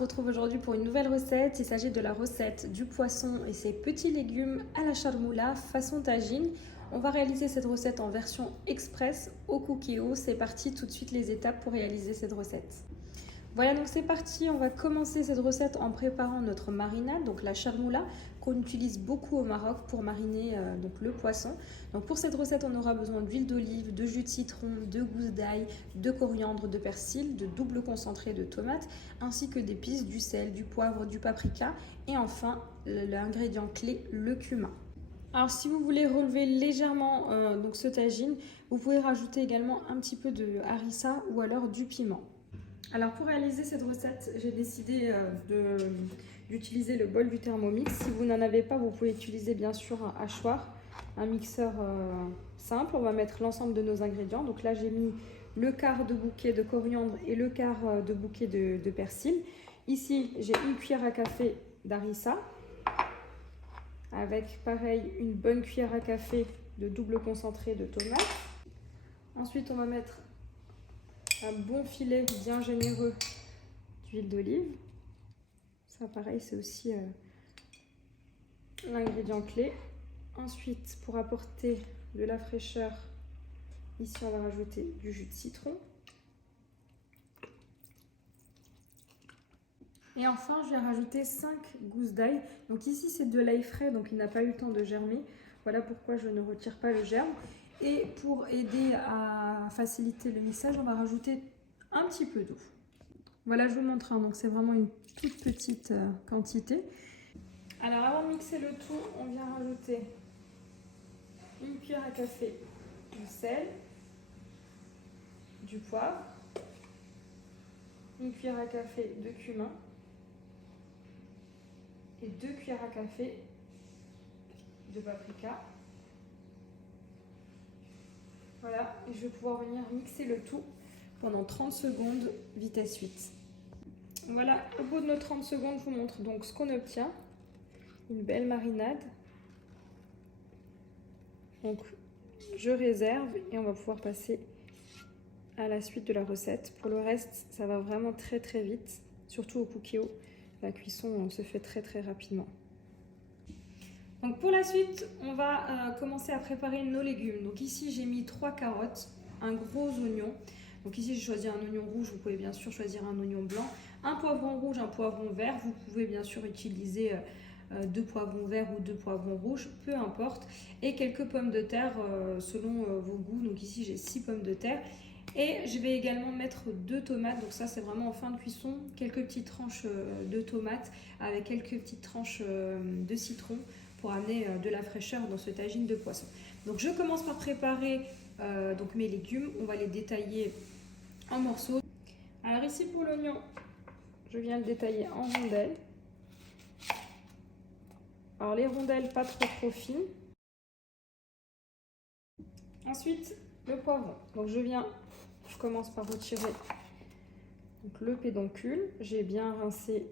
retrouve aujourd'hui pour une nouvelle recette. Il s'agit de la recette du poisson et ses petits légumes à la charmoula façon tagine. On va réaliser cette recette en version express au cookéo. C'est parti, tout de suite les étapes pour réaliser cette recette. Voilà, donc c'est parti, on va commencer cette recette en préparant notre marinade, donc la charmoula, qu'on utilise beaucoup au Maroc pour mariner donc le poisson. Donc pour cette recette, on aura besoin d'huile d'olive, de jus de citron, de gousse d'ail, de coriandre, de persil, de double concentré de tomates, ainsi que d'épices, du sel, du poivre, du paprika et enfin l'ingrédient clé, le cumin. Alors si vous voulez relever légèrement donc ce tagine, vous pouvez rajouter également un petit peu de harissa ou alors du piment. Alors pour réaliser cette recette, j'ai décidé d'utiliser le bol du Thermomix. Si vous n'en avez pas, vous pouvez utiliser bien sûr un hachoir, un mixeur simple. On va mettre l'ensemble de nos ingrédients. Donc là, j'ai mis le quart de bouquet de coriandre et le quart de bouquet de persil. Ici, j'ai une cuillère à café d'harissa, avec pareil une bonne cuillère à café de double concentré de tomate. Ensuite, on va mettre un bon filet bien généreux d'huile d'olive. Ça pareil, c'est aussi l'ingrédient clé. Ensuite, pour apporter de la fraîcheur, ici on va rajouter du jus de citron. Et enfin, je vais rajouter 5 gousses d'ail. Donc ici c'est de l'ail frais, donc il n'a pas eu le temps de germer. Voilà pourquoi je ne retire pas le germe. Et pour aider à faciliter le mixage, on va rajouter un petit peu d'eau. Voilà, je vous montre, donc c'est vraiment une toute petite quantité. Alors avant de mixer le tout, on vient rajouter une cuillère à café du sel, du poivre, une cuillère à café de cumin et 2 cuillères à café de paprika. Voilà, et je vais pouvoir venir mixer le tout pendant 30 secondes, vitesse 8. Voilà, au bout de nos 30 secondes, je vous montre donc ce qu'on obtient. Une belle marinade. Donc, je réserve et on va pouvoir passer à la suite de la recette. Pour le reste, ça va vraiment très très vite, surtout au cookéo. La cuisson se fait très très rapidement. Donc pour la suite, on va commencer à préparer nos légumes. Donc ici, j'ai mis 3 carottes, un gros oignon. Donc ici, j'ai choisi un oignon rouge, vous pouvez bien sûr choisir un oignon blanc. Un poivron rouge, un poivron vert. Vous pouvez bien sûr utiliser 2 poivrons verts ou 2 poivrons rouges, peu importe. Et quelques pommes de terre selon vos goûts. Donc ici, j'ai 6 pommes de terre. Et je vais également mettre 2 tomates, donc ça c'est vraiment en fin de cuisson, quelques petites tranches de tomates avec quelques petites tranches de citron pour amener de la fraîcheur dans ce tagine de poisson. Donc je commence par préparer donc mes légumes, on va les détailler en morceaux. Alors ici pour l'oignon, je viens le détailler en rondelles. Alors les rondelles pas trop fines. Ensuite le poivron, donc je commence par retirer donc le pédoncule. J'ai bien rincé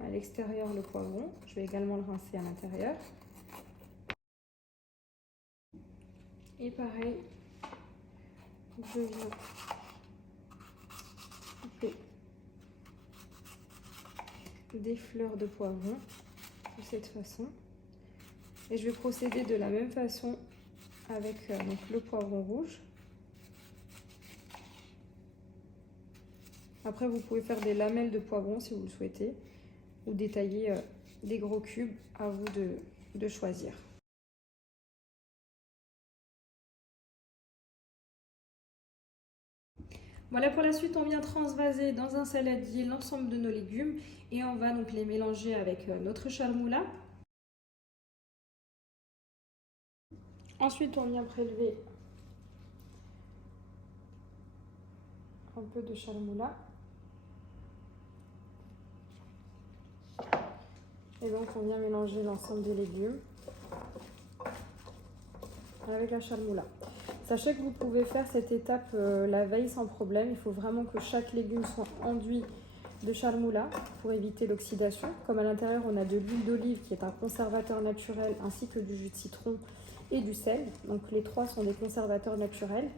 à l'extérieur le poivron. Je vais également le rincer à l'intérieur. Et pareil, je viens couper des fleurs de poivron de cette façon. Et je vais procéder de la même façon avec donc le poivron rouge. Après, vous pouvez faire des lamelles de poivron si vous le souhaitez, ou détailler des gros cubes, à vous de choisir. Voilà, pour la suite, on vient transvaser dans un saladier l'ensemble de nos légumes et on va donc les mélanger avec notre charmoula. Ensuite, on vient prélever un peu de charmoula. Et donc, on vient mélanger l'ensemble des légumes avec la charmoula. Sachez que vous pouvez faire cette étape la veille sans problème. Il faut vraiment que chaque légume soit enduit de charmoula pour éviter l'oxydation. Comme à l'intérieur, on a de l'huile d'olive qui est un conservateur naturel ainsi que du jus de citron et du sel. Donc les trois sont des conservateurs naturels.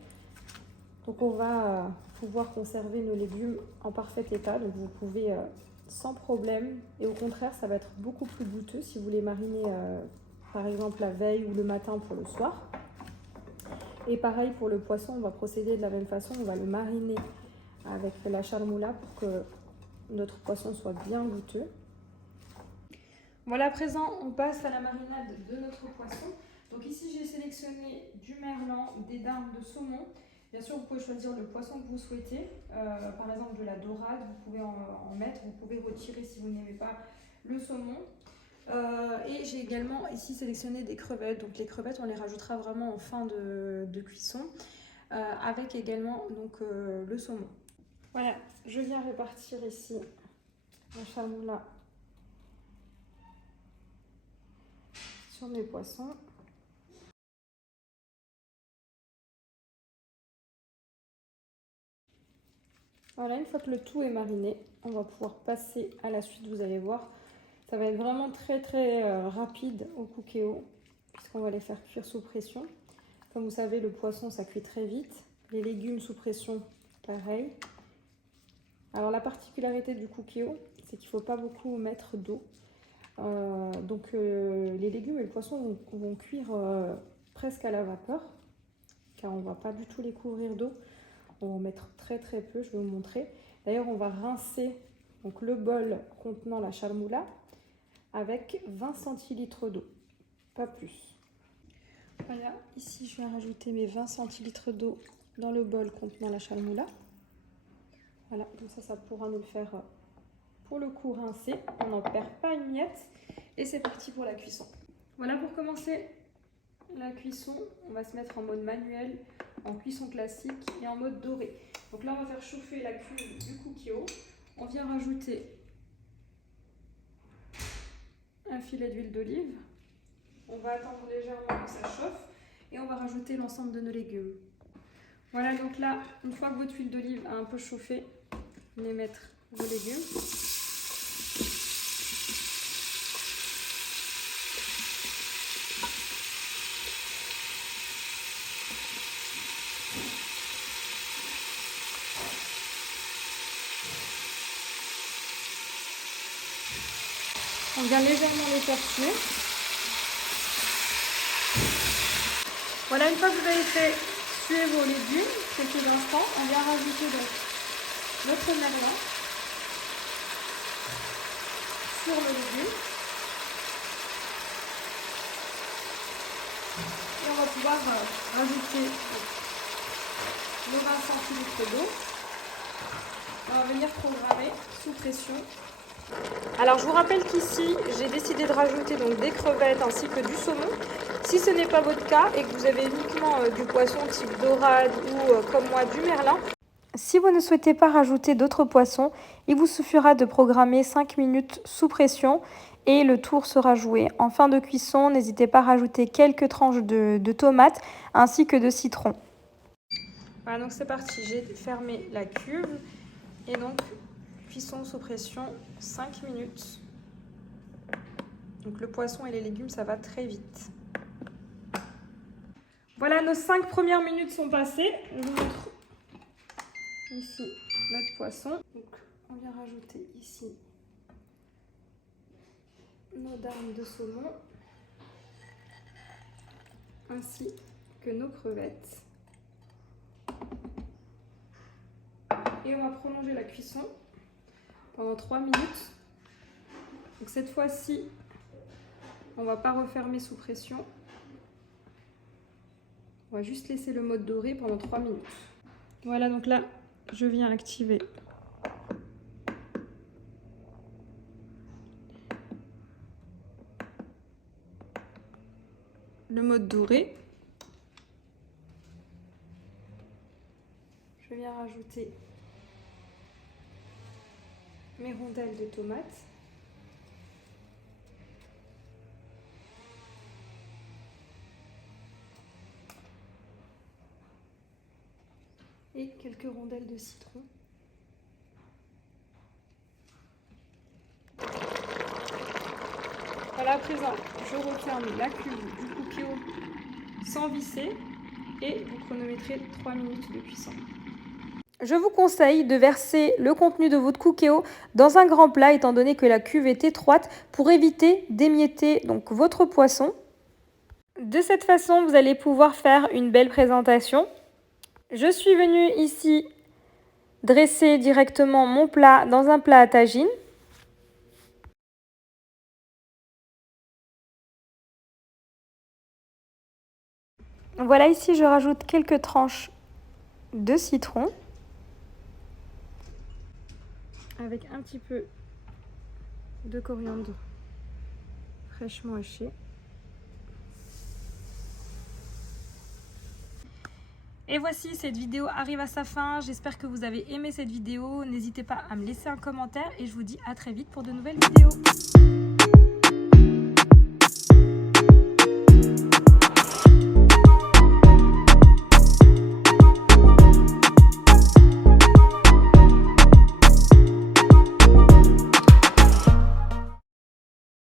Donc on va pouvoir conserver nos légumes en parfait état. Donc vous pouvez sans problème, et au contraire ça va être beaucoup plus goûteux si vous les marinez par exemple la veille ou le matin pour le soir. Et pareil pour le poisson, on va procéder de la même façon, on va le mariner avec la charmoula pour que notre poisson soit bien goûteux. Voilà, à présent on passe à la marinade de notre poisson. Donc ici j'ai sélectionné du merlan, des dardes de saumon. Bien sûr, vous pouvez choisir le poisson que vous souhaitez. Par exemple, de la dorade, vous pouvez en mettre. Vous pouvez retirer si vous n'aimez pas le saumon. Et j'ai également ici sélectionné des crevettes. Donc les crevettes, on les rajoutera vraiment en fin de cuisson. Avec également donc, le saumon. Voilà, je viens répartir ici la charmoula sur mes poissons. Voilà, une fois que le tout est mariné, on va pouvoir passer à la suite. Vous allez voir, ça va être vraiment très rapide au cookéo, puisqu'on va les faire cuire sous pression. Comme vous savez, le poisson, ça cuit très vite. Les légumes sous pression, pareil. Alors la particularité du cookéo, c'est qu'il ne faut pas beaucoup mettre d'eau. Les légumes et le poisson vont cuire presque à la vapeur, car on ne va pas du tout les couvrir d'eau. On va en mettre très peu, je vais vous montrer. D'ailleurs, on va rincer donc, le bol contenant la charmoula avec 20 centilitres d'eau, pas plus. Voilà, ici je vais rajouter mes 20 centilitres d'eau dans le bol contenant la charmoula. Voilà, comme ça pourra nous le faire pour le coup rincer. On n'en perd pas une miette. Et c'est parti pour la cuisson. Voilà, pour commencer la cuisson, on va se mettre en mode manuel, en cuisson classique et en mode doré. Donc là, on va faire chauffer la cuve du cookéo. On vient rajouter un filet d'huile d'olive. On va attendre légèrement que ça chauffe et on va rajouter l'ensemble de nos légumes. Voilà, donc là, une fois que votre huile d'olive a un peu chauffé, venez mettre vos légumes. On vient légèrement les faire cuire. Voilà, une fois que vous avez fait cuire vos légumes, quelques instants, on vient rajouter donc notre merlan sur le légume. Et on va pouvoir rajouter nos 20 centilitres d'eau. On va venir programmer sous pression. Alors je vous rappelle qu'ici j'ai décidé de rajouter donc des crevettes ainsi que du saumon. Si ce n'est pas votre cas et que vous avez uniquement du poisson type dorade ou comme moi du merlan, si vous ne souhaitez pas rajouter d'autres poissons, il vous suffira de programmer 5 minutes sous pression et le tour sera joué. En fin de cuisson, n'hésitez pas à rajouter quelques tranches de tomates ainsi que de citron. Voilà, donc c'est parti, j'ai fermé la cuve et donc cuisson sous pression 5 minutes. Donc le poisson et les légumes, ça va très vite. Voilà, nos 5 premières minutes sont passées. Je vous montre ici notre poisson. Donc on vient rajouter ici nos dardes de saumon ainsi que nos crevettes. Et on va prolonger la cuisson pendant 3 minutes. Donc cette fois-ci, on ne va pas refermer sous pression. On va juste laisser le mode doré pendant 3 minutes. Voilà, donc là, je viens activer le mode doré. Je viens rajouter mes rondelles de tomates. Et quelques rondelles de citron. Voilà, à présent, je referme la cuve du cookéo sans visser. et vous chronométrez 3 minutes de cuisson. Je vous conseille de verser le contenu de votre cookéo dans un grand plat étant donné que la cuve est étroite pour éviter d'émietter donc votre poisson. De cette façon, vous allez pouvoir faire une belle présentation. Je suis venue ici dresser directement mon plat dans un plat à tagine. Voilà, ici je rajoute quelques tranches de citron avec un petit peu de coriandre fraîchement haché. Et voici, cette vidéo arrive à sa fin. J'espère que vous avez aimé cette vidéo. N'hésitez pas à me laisser un commentaire et je vous dis à très vite pour de nouvelles vidéos.